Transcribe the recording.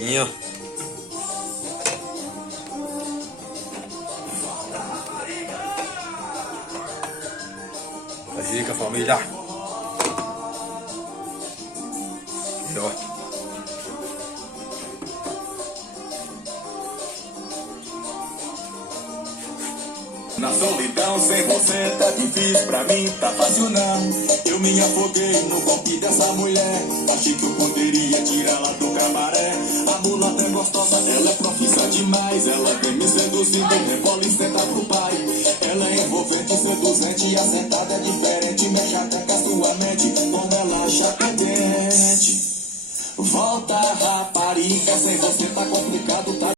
Aqui, ó. A dica, família. Aqui, ó. Na solidão, sem você tá difícil pra mim, tá fácil não. Eu me afoguei no golpe dessa mulher. Achei que eu poderia tirá-la do cabaré. A mulata é gostosa, ela é profissa demais. Ela vem me seduzindo, rebola e senta pro pai. Ela é envolvente, seduzente, acertada é diferente. Mexe até com a sua mente, quando ela acha pendente. Volta rapariga, sem você tá complicado.